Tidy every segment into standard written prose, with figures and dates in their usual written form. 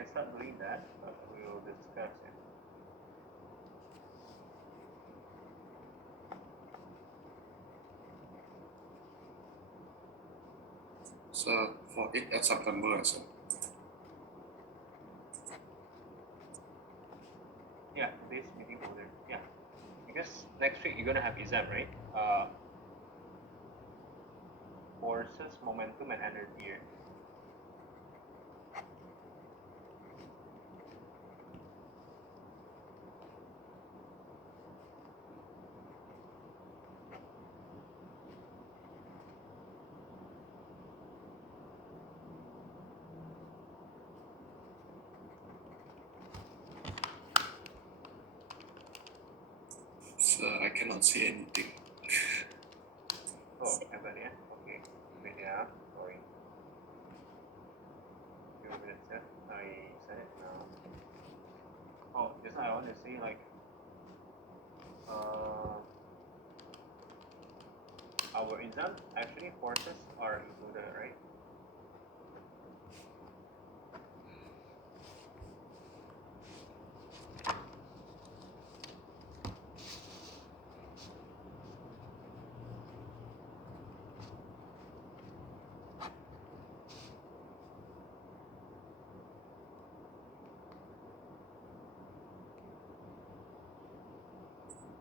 can start doing that, but we will discuss it. So for 8th of September as well. Yeah, today's meeting folder. Yeah, because next week you're gonna have exam, right? Forces, momentum, and energy. So I cannot see anything. Oh, haven't yet? Okay. Wait, yeah. Sorry. Few minutes, yeah. I said it now. Oh, just now I want to say like our exam actually courses are included, right?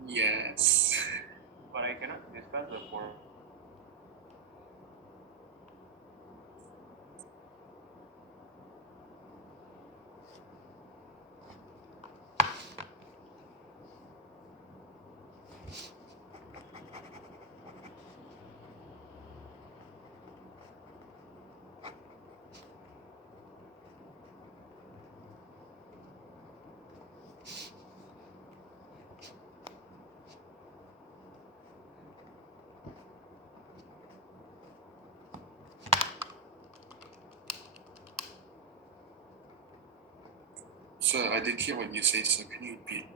Yes. But I cannot discuss the form. So I didn't hear what you say, so can you repeat?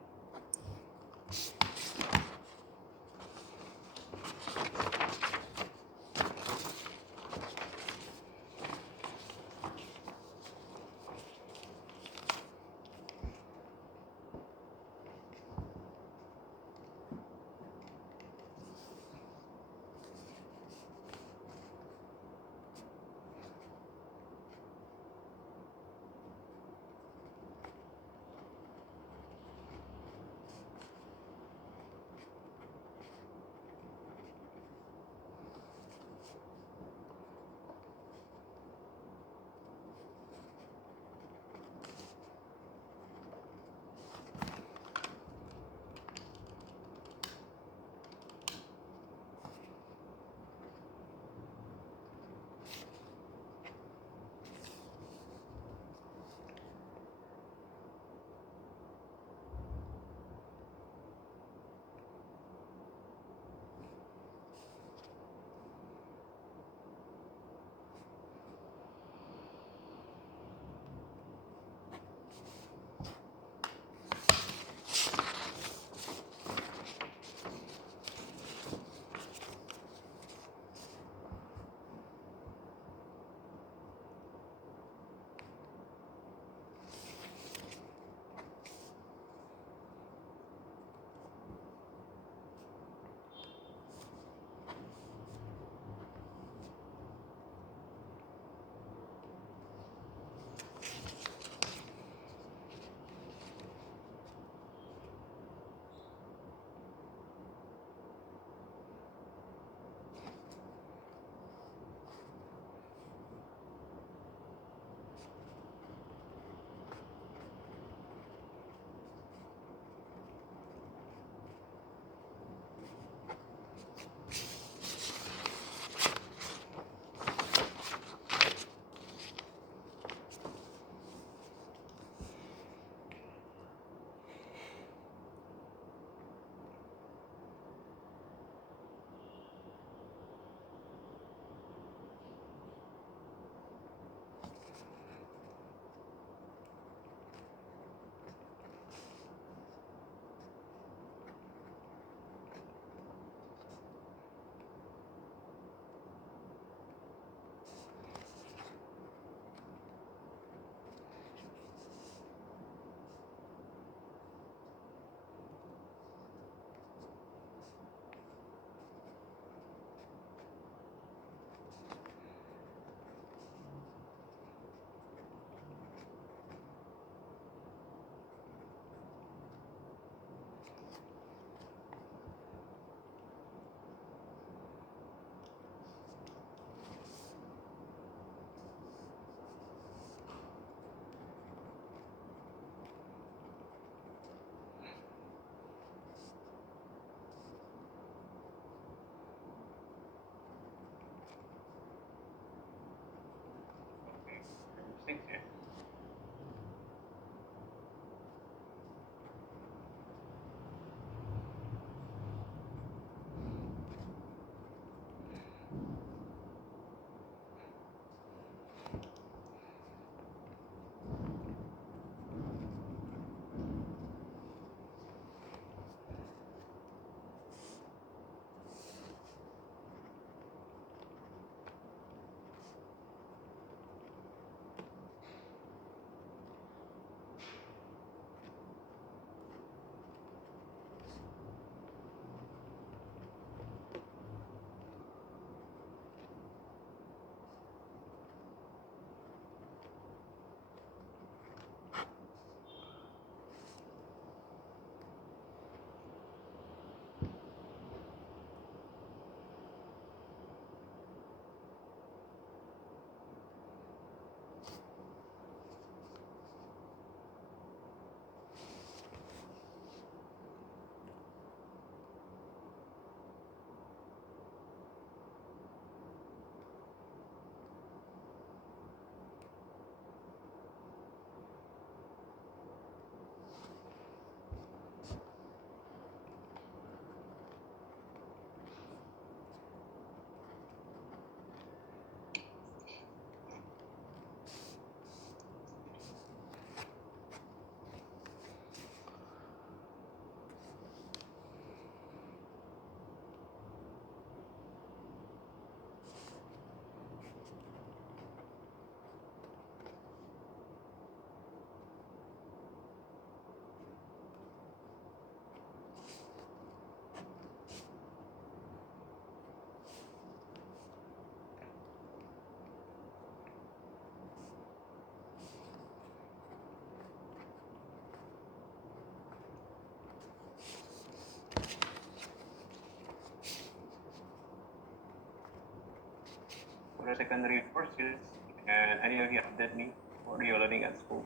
for the secondary 4 students, can any of you update me? What are you learning at school?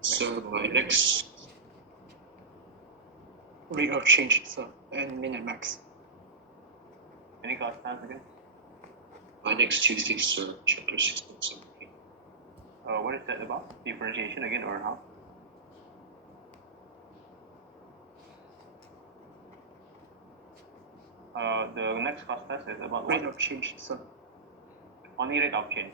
So my next Rate of change, sir, and min and max. Any class times again? my next Tuesday, sir, chapter 16, 17. What is that about? Differentiation again or how? The next class test is about Rate what? of change, sir. Only rate of change.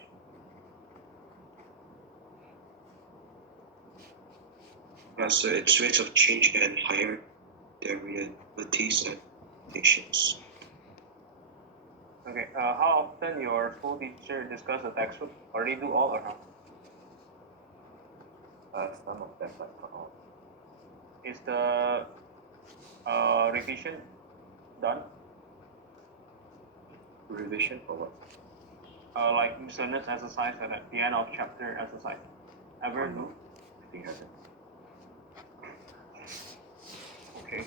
So it's rates of change and higher derivatives and functions. Okay, how often your school teacher discuss the textbook? Already do all or how? Some of them, but not all. Is the revision done? Revision for what? Like miscellaneous exercise and at the end of chapter exercise. Ever do? I think hasn't. Okay.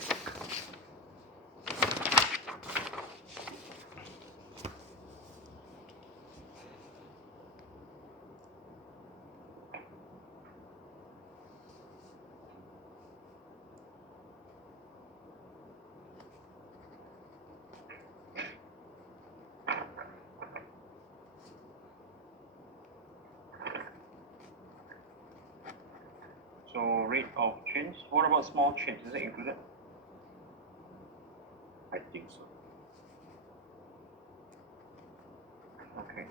So rate of change. What about small change? Is it included? I think so. Okay.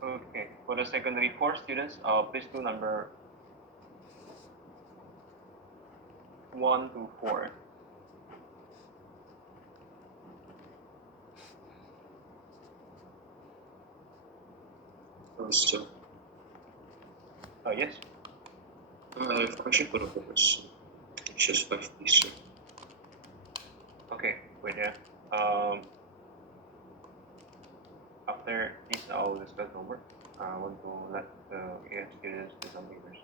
Okay, for the secondary 4 students, please do number 1 to 4. So Yes. I have a question for the homework. It's just 5 please, sir. Okay, wait there. After this, I'll discuss homework. I want to let the AF students do some papers.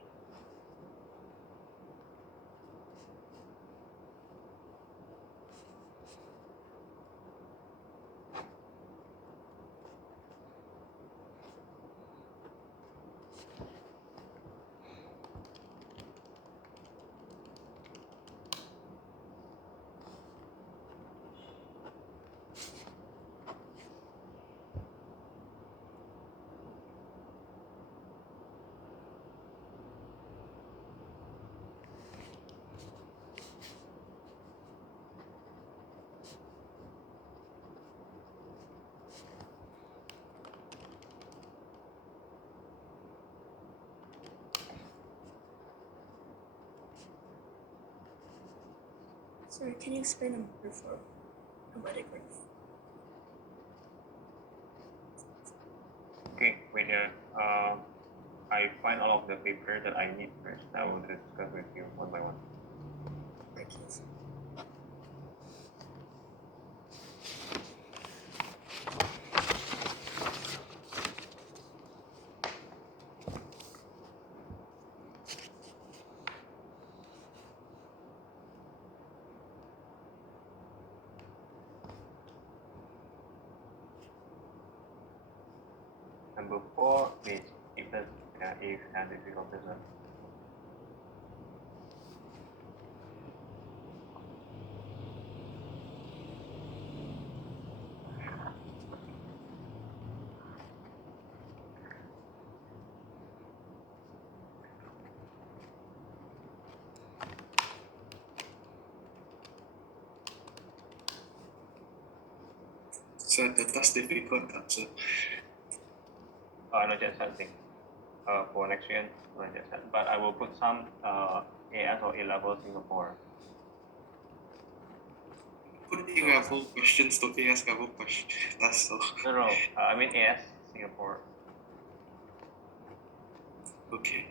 Sorry, can you explain number 4? Poetic graph. Okay, wait there. I find all of the paper that I need first. I will discuss with you one by one. Thank you. Number 4 is if and difficulties. So that's difficult answer. Not yet something. For next year, not yet set. But I will put some AS or A level Singapore. putting a full questions to ask a full question. That's all. No. I mean AS Singapore. Okay.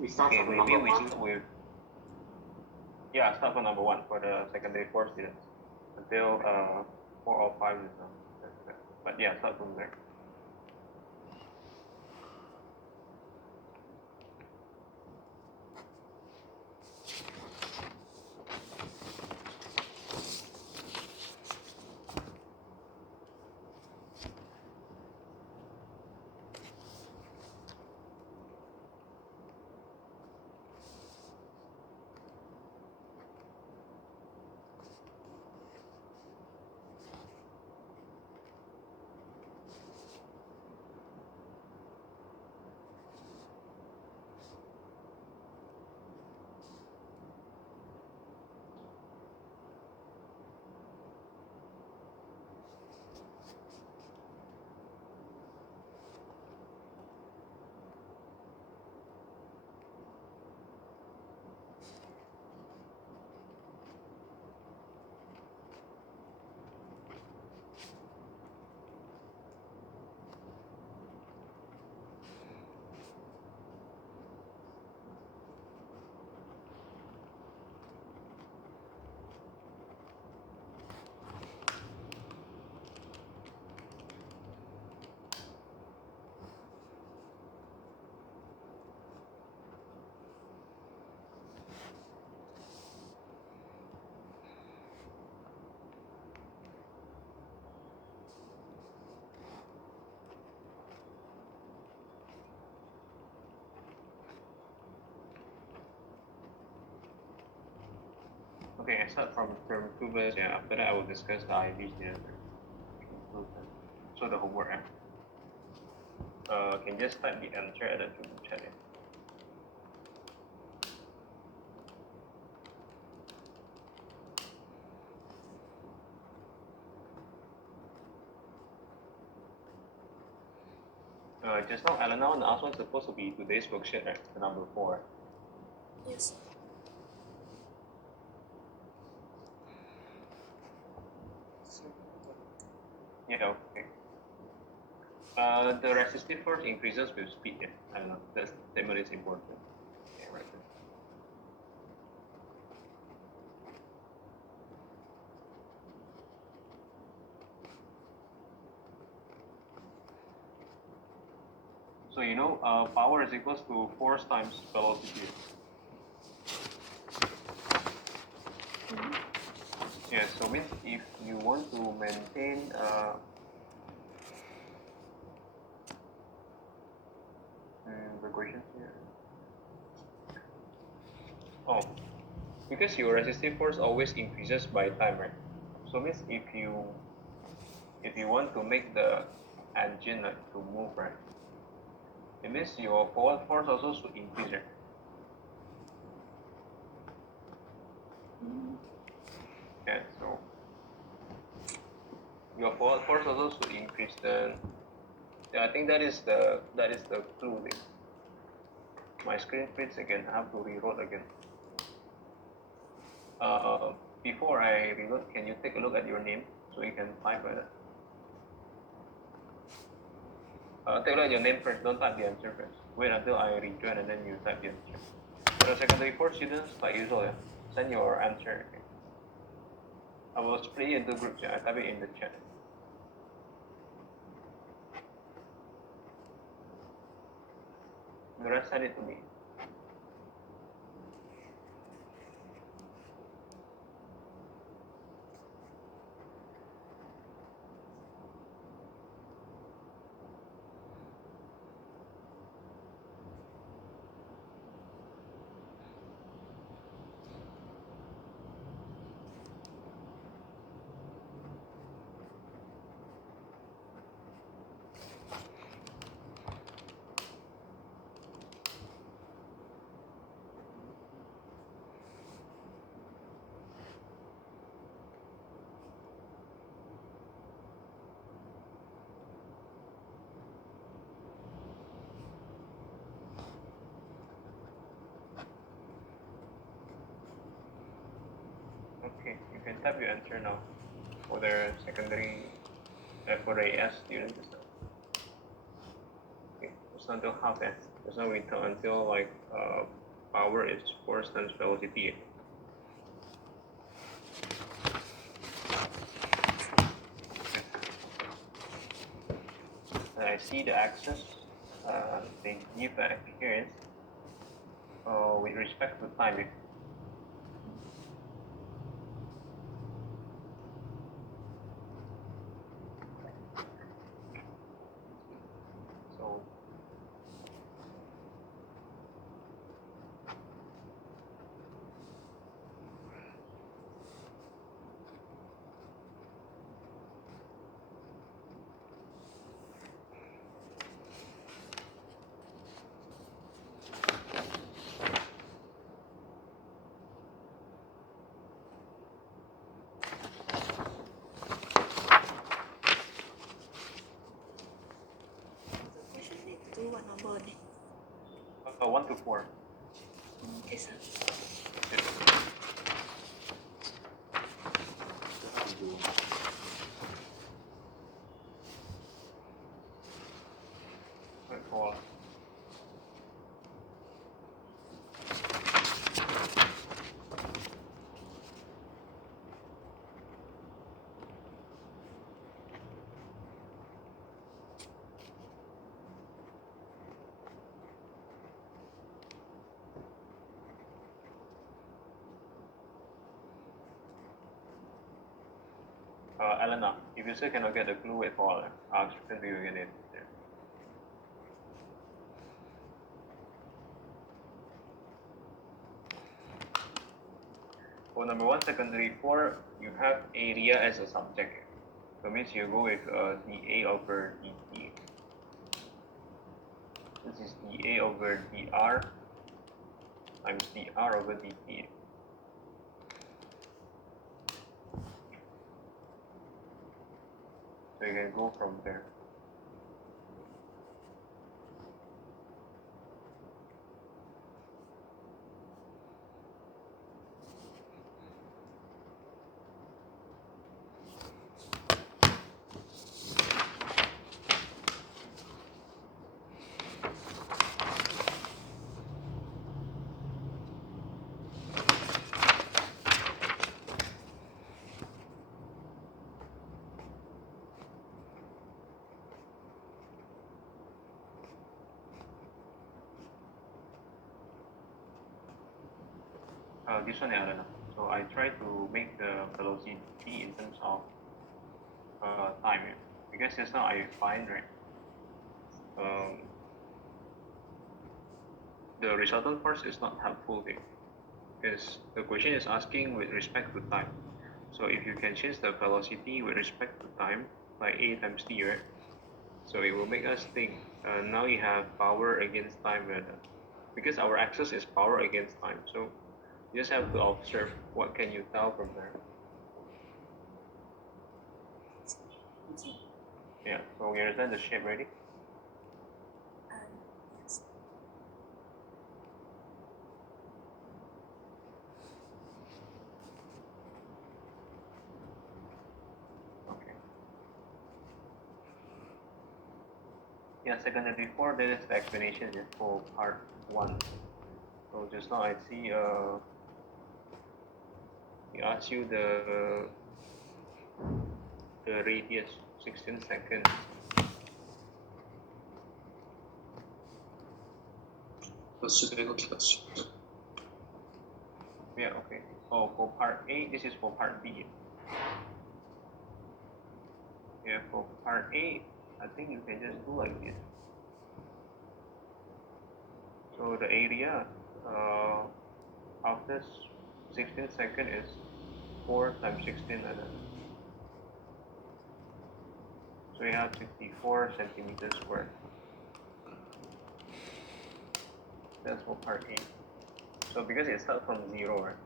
We start Okay, from maybe number we one. start with start from number 1 for the secondary 4 students until 4 or 5 is but yeah, start from there. Okay, I start from term 2 first. Yeah, after that I will discuss the IB students. So the homework. Can just type the answer at the chat. Just now, Alana, the last one's supposed to be today's worksheet, right? The number 4. Yes. Yeah, okay. The resistive force increases with speed. Yeah, I don't know. That statement is important. Okay, right. So power is equals to force times velocity. Yeah, so means if you want to maintain the question here. Oh, because your resistive force always increases by time, right? So means if you want to make the engine to move, right? It means your forward force also should increase, right? Yeah, so your forward force also should increase. Then yeah, I think that is the clue there. My screen fades again. I have to reload again. Before I reload, can you take a look at your name so you can type it? Take a look at your name first. Don't type the answer first. Wait until I rejoin and then you type the answer. For the secondary 4 students, like usual, yeah, send your answer. Okay. I will split it into groups. Yeah, I type it in the chat. The rest send it to me. Okay, you can type your answer now for the secondary, for the AS student this time. Okay, it's not until half n. It's not wait until like power is force times velocity. And I see the axis, they give the appearance with respect to time. So The question need to do what number only? 1 to 4. Okay, sir. Right, for Elena, if you still cannot get the clue, wait for I'll explain to you again later. For number 1, secondary 4, you have area as a subject. So means you go with dA over dt. This is dA over dr times dr over dt. So you can go from there. This one, Elena. So I try to make the velocity in terms of time, because just now I find, right, the resultant force is not helpful here, because the question is asking with respect to time. So if you can change the velocity with respect to time, like a times t, right? So it will make us think, now you have power against time, because our axis is power against time. So you just have to observe what can you tell from there. Yeah, so we understand the shape already? Yes. Okay. Yeah, secondary 4, that is the explanation for part 1. So just now I see he asks you the radius, 16 seconds. Yeah, okay. Oh, for part A, this is for part B. Yeah, for part A, I think you can just do like this. So the area of this 16 second is 4 times 16, so you have 64 centimeters squared. That's for part A. So because it starts from 0, right?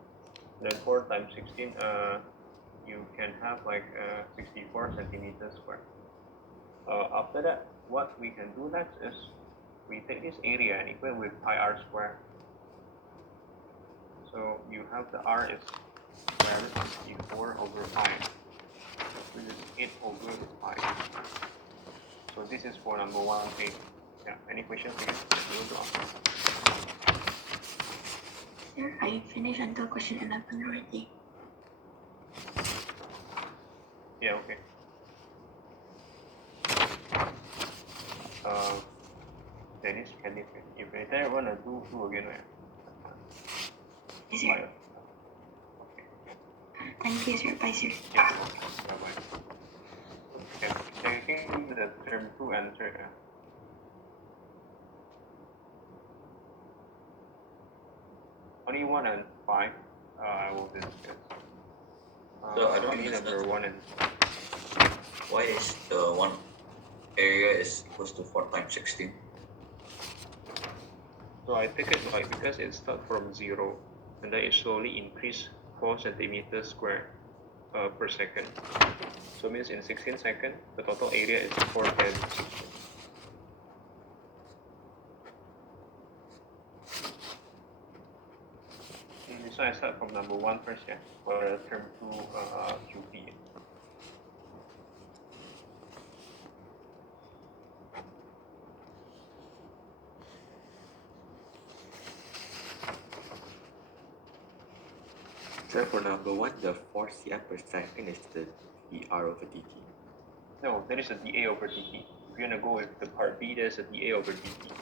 Then 4 times 16, you can have like 64 centimeters squared. After that, what we can do next is we take this area and equate with pi r squared. So you have the r is square is 4 over 5. This is 8 over 5. So this is for number 1A. Yeah, any questions again? You to ask. Sir, I finished until question 11 already. Yeah, okay. Dennis, can you, if later you wanna do again, right? Yes, sir. Bye. Okay. Thank you, sir. Bye, sir. Yeah, okay. Bye-bye. Okay, checking the term 2 answer. Only 1 and 5, I will discuss. So I don't only understand. number 1 and Why is the one area is equals to 4 times 16? so I take it like because it starts from 0 and then it slowly increase 4 centimeters square per second. So means in 16 seconds, the total area is 4 times 16. So I start from number 1 first, yeah, for term 2 QP. So for number 1, the 4 cm per second is the dr over dt. No, that is a dA over dt. If you're gonna go with the part B, there's a dA over dt.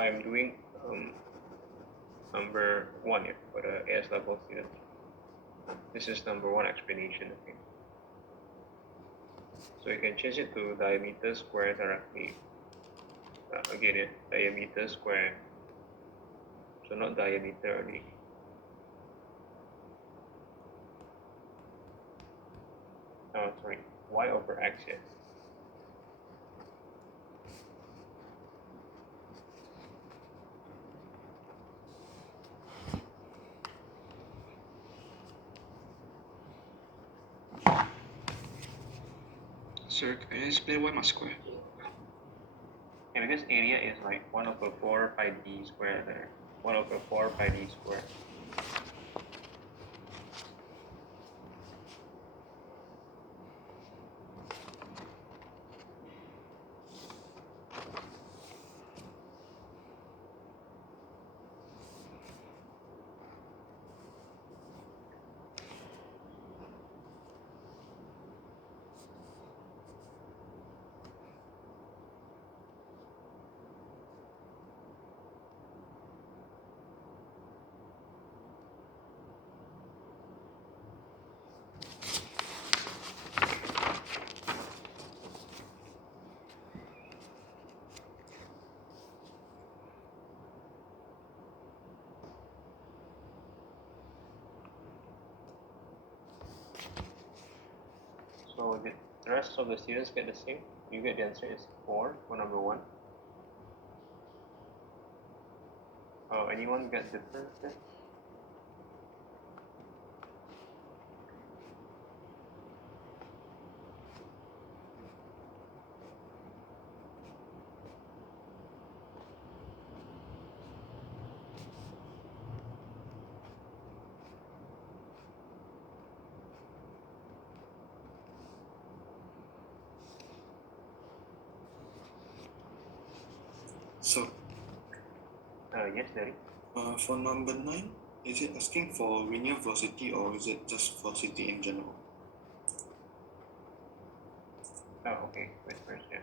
I'm doing number 1 here for the AS level students. This is number 1 explanation. Okay. So you can change it to diameter square directly. Again, diameter square. So not diameter only. Oh, sorry, y over x here. Sir, can you explain why must square? And because area is like 1 over 4 pi d square there. 1 over 4 pi d square. So the rest of the students get the same. You get the answer is 4 for number 1. Anyone get different there? So, Yes, Derek. for number 9, is it asking for linear velocity or is it just velocity in general? Oh, okay. Wait first, yeah.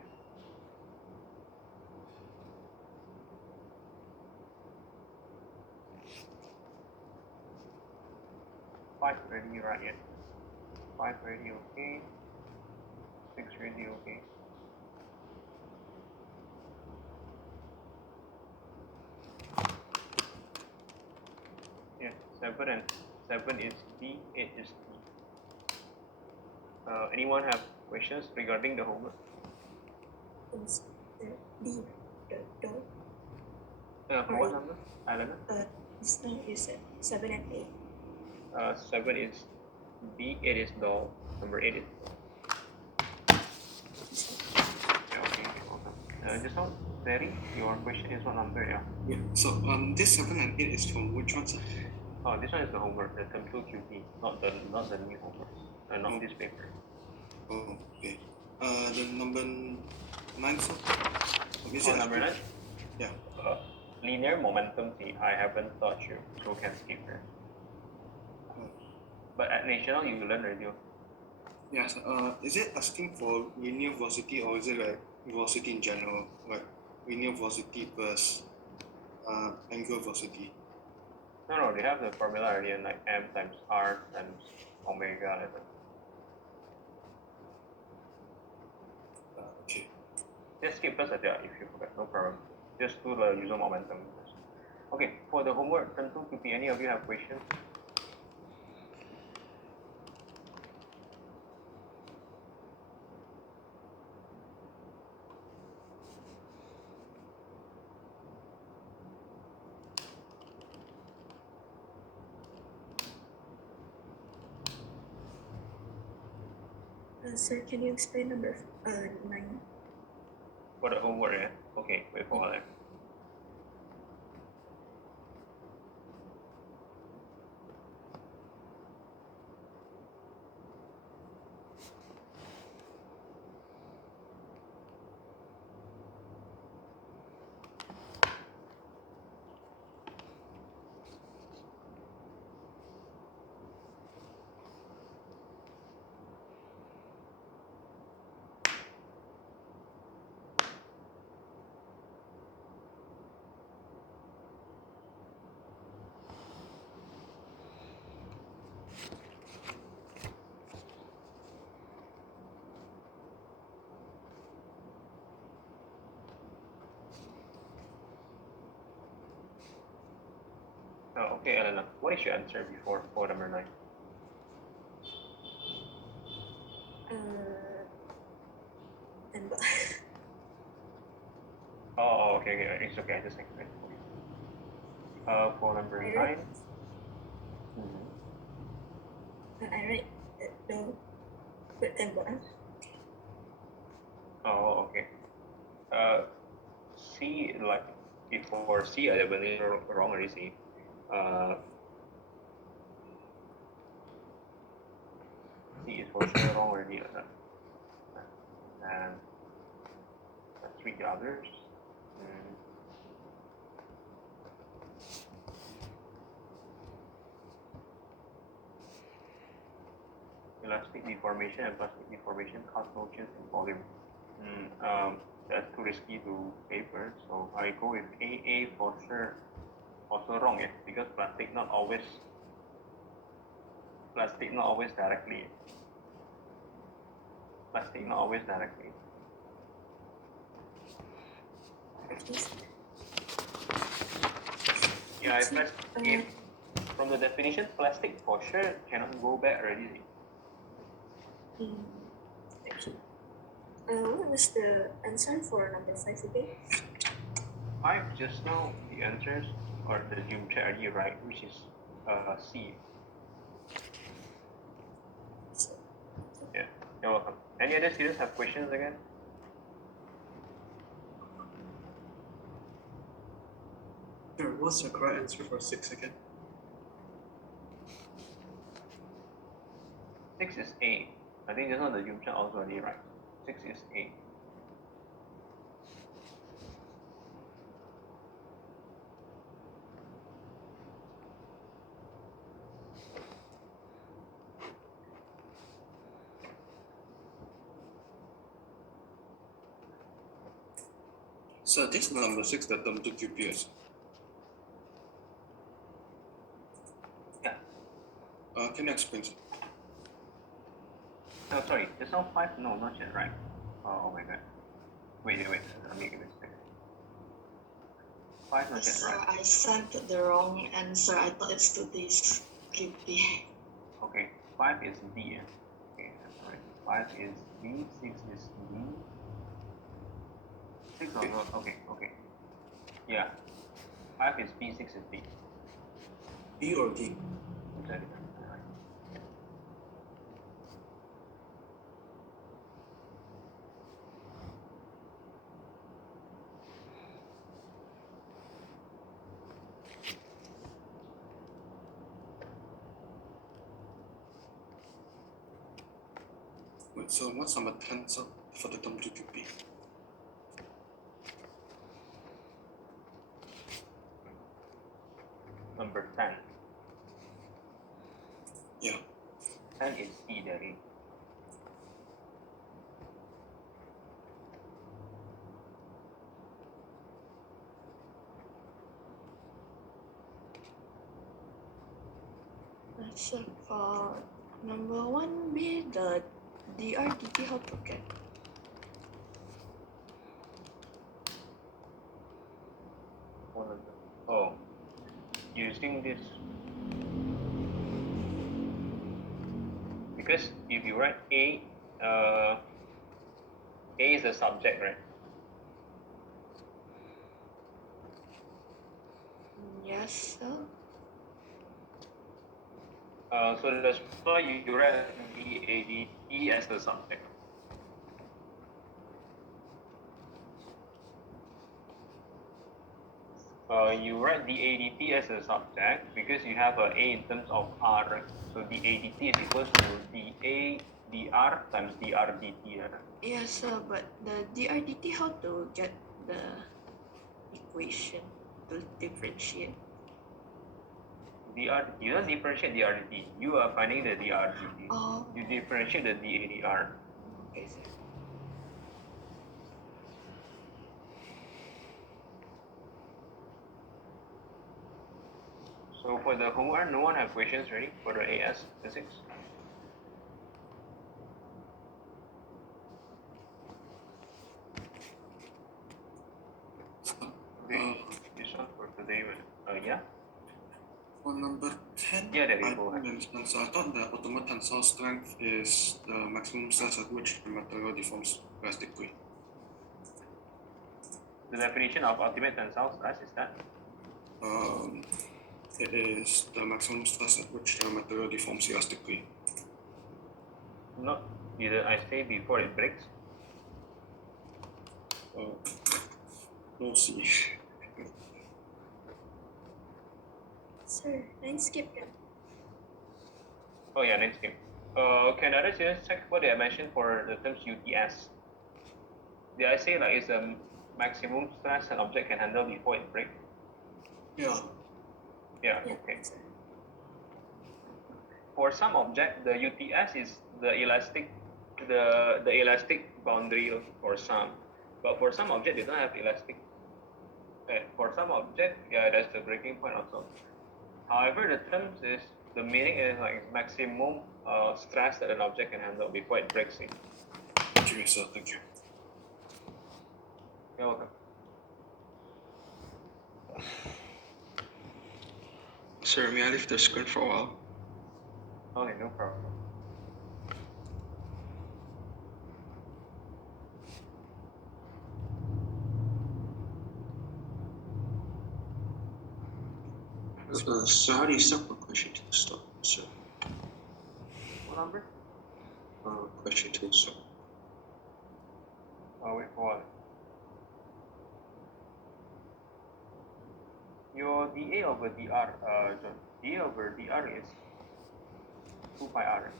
Five ready, right? Yeah. 5 ready, okay. 6 ready, okay. 7 is D, 8 is D. Anyone have questions regarding the homework? It's D, the For what number, Alana? this one you said 7 and 8. 7 is D, 8 is doll, number 8 is yeah, okay, welcome. Just now, Terry, your question is what number? Yeah. Yeah. So this 7 and 8 is from which one, sir? Oh, this one is the homework, the term 2 QT, not the new homework, not this paper. Oh, okay. The number 9, sir? Number 9? Yeah. Linear momentum T, I haven't taught you, so can skip it. But at national, you learn radio. Yes. Is it asking for linear velocity or is it like velocity in general, like linear velocity plus angular velocity? No, they have the formula already, and like m times r times omega. Like that. Okay. Just skip first, if you forget, no problem. Just do the user momentum first. Okay, for the homework, turn 2 QP, any of you have questions? Sir, can you explain number 9? For the homework, yeah? Okay, wait for a while. Okay, Elena, what is your answer before for number 9? And Okay, it's okay, I just think. Okay. For number 9. I read the and bottom. Oh, okay. C, like, if for C, I definitely wrong already, C. C is for sure wrong already. And 3 others. Elastic deformation and plastic deformation cause no change in volume. That's too risky to paper, so I go with AA for sure. Also wrong, because plastic not always directly. Plastic not always directly. Yeah, if from the definition, plastic for sure cannot go back already. What was the answer for number 5 again? 5 just now, the answers or the geometry already right, which is C. Yeah, you're welcome. Any other students have questions again? Sure, what's the correct answer for 6 again? 6 is A. I think just now the geometry also already right. 6 is A. So this number 6, the term 2 QPS. Yeah. Can you explain? No, sorry. Just now 5? No, not yet, right? Oh my god. Wait. Let me make a mistake. 5 not yet Sir, right. I sent the wrong answer. I thought it's today's QT. Okay, 5 is B. Okay, that's right. 5 is B, 6 is D. 6 or not? Okay, okay. Yeah. 5 is B, 6 is D. B or D? Exactly. Wait, so what's number 10 so for the WQP? Number 10. Yeah. 10 is E dari. So for number 1B, the DRDT, how to get? Oh, using this. Because if you write A is the subject, right? Yes, sir. So that's why you write DADT as the subject. You write DADT as a subject because you have a in terms of R, right? So DADT is equals to dA dr times drdt. Right? Yes, sir, but the DRDT, how to get the equation to differentiate? You don't differentiate drdt. You are finding the drdt. Oh, You differentiate the dAdr. okay, sir. So for the homework, no one have questions ready for the AS physics? Okay, this one for today. Yeah. For number 10, Yeah, there I you go. don't understand. So I thought the ultimate tensile strength is the maximum stress at which the material deforms drastically. The definition of ultimate tensile stress is that It is the maximum stress at which the material deforms elastically. not either I say before it breaks. No C. Sir, 9 skip. Oh yeah, next game. Can other students check what did I mention for the terms UTS? Did I say like it's a maximum stress an object can handle before it breaks? Yeah. Yeah, okay. For some object, the UTS is the elastic boundary for some. But for some object, they don't have elastic. For some object, yeah, that's the breaking point also. However, the terms is the meaning is like maximum stress that an object can handle before it breaks it. Thank you, sir. Thank you. You're welcome. Sir, may I leave the screen for a while? Okay, no problem. So how do you stop a question to stop, sir? What number? Question 2, sir. Oh, wait for what? Your dA over dr, John. dA over dr is 2 pi r.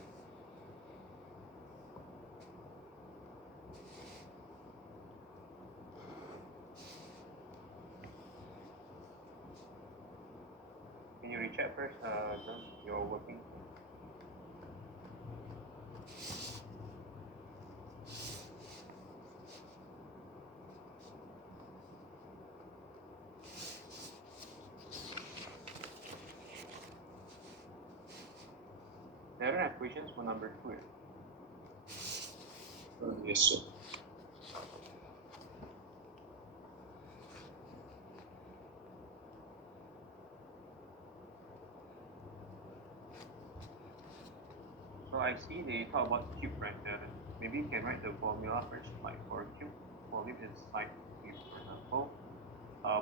Can you recheck first, John? You're working. I don't have questions for number 2. Yes, sir. D, they talk about cube, right? Maybe you can write the formula first, like for a cube, volume inside cube, for example.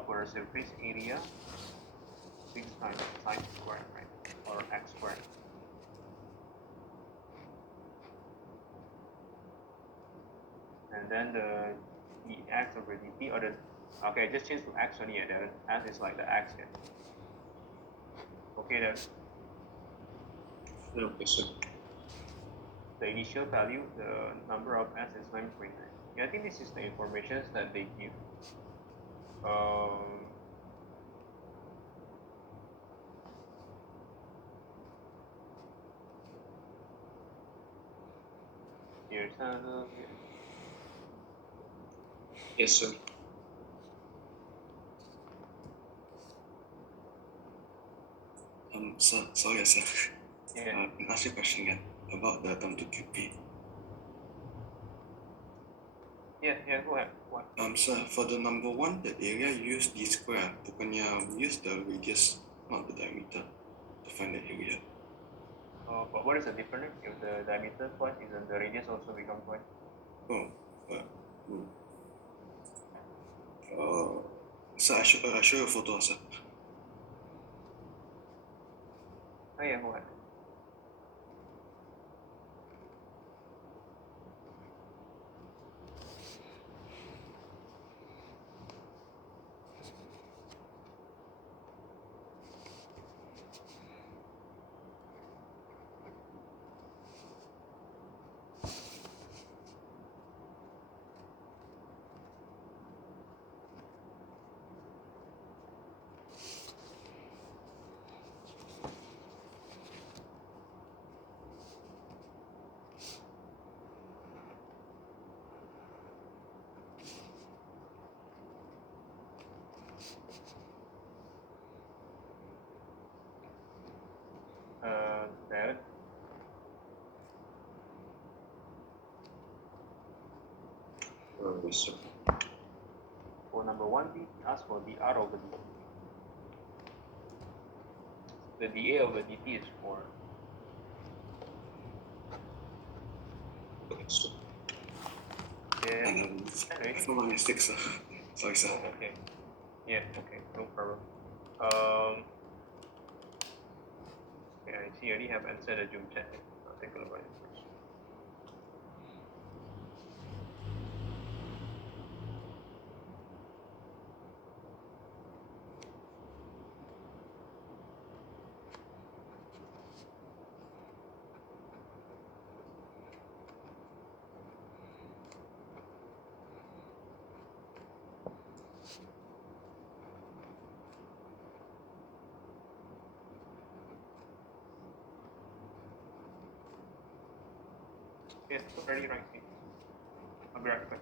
For a surface area, 6 times sine squared, right? Or x squared. And then the dx over dt, or the, okay, just change to x only, and then s is like the x here. Okay, then Okay, sir. the initial value, the number of s is 9.9. Yeah, I think this is the information that they give. Here's another. Yes, sir. Sir, sorry, sir. Yeah. Can I ask you a question again about the term to QP? Yeah, go ahead. What? Sir, for the number one, the area use d square, bukannya use the radius, not the diameter, to find the area. But what is the difference if the diameter twice, isn't the radius also become twice? Oh, sir, I show you a photo, sir. Oh yeah, go ahead. That. Yes, sir. For number 1b, ask for dr over dt. The dA over dt is 4. Okay, sir. Yeah. I know my mistake, sir. Sorry, sir. Oh, okay. Yeah, okay, no problem. Yeah, I see you already have answered the Zoom chat. I'll take a look at it first. Yes, already right here. I'll be right back.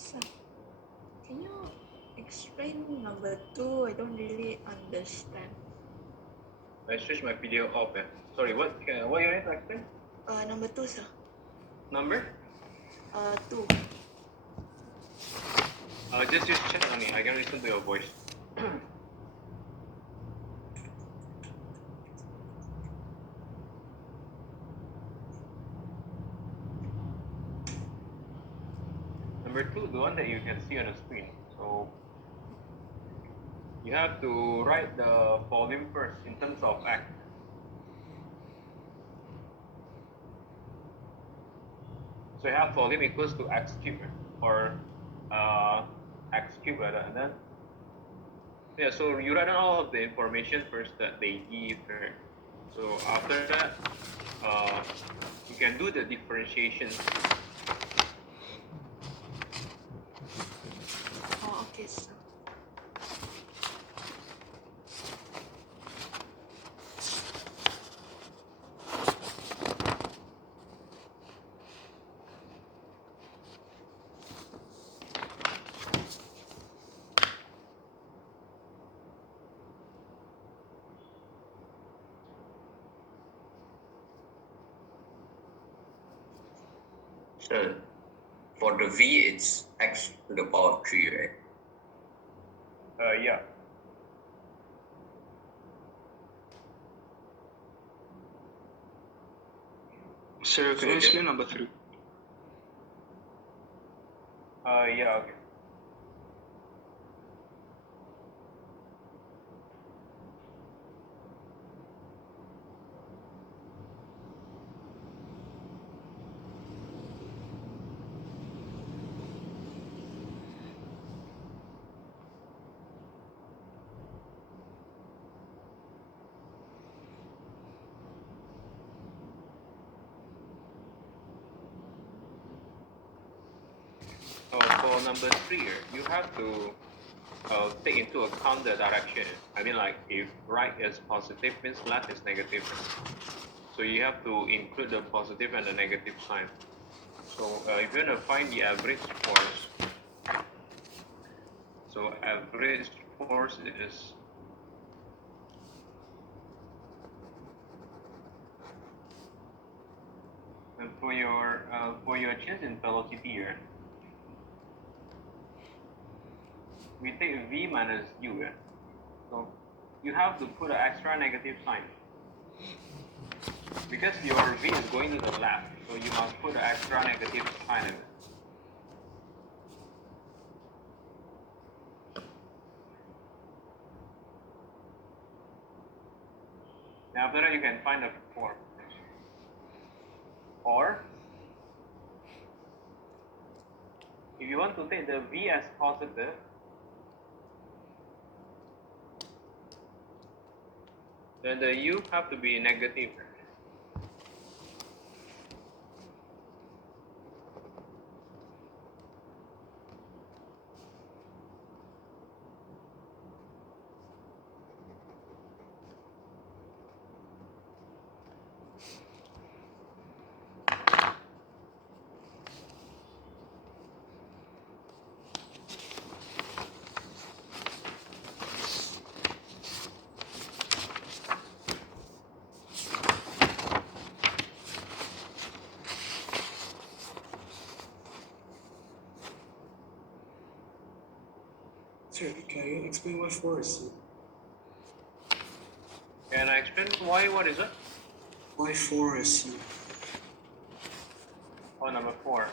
So, can you explain number 2? I don't really understand. I switch my video off. Sorry, what you need to explain? Number 2, sir. Number? 2. Just use chat only. I can listen to your voice. Number 2, the one that you can see on the screen. So you have to write the volume first in terms of x. So you have volume equals to x cubed or x cubed, and then so you write down all of the information first that they give. Right? So after that, you can do the differentiation. Oh, okay, sir. So for the v, it's x to the power of 3, right? Yeah. Sir, can you explain number 3? Yeah, okay. For number 3, you have to take into account the direction. I mean, like if right is positive, means left is negative. So you have to include the positive and the negative sign. So if you want to find the average force, so average force is for your change in velocity here. We take v minus u. So you have to put an extra negative sign because your v is going to the left, so you must put an extra negative sign in it. Now after that you can find the force. Or if you want to take the v as positive, then the u have to be negative. Sir, can you explain what force? Can I explain why? What is it? Why force? Oh, number 4.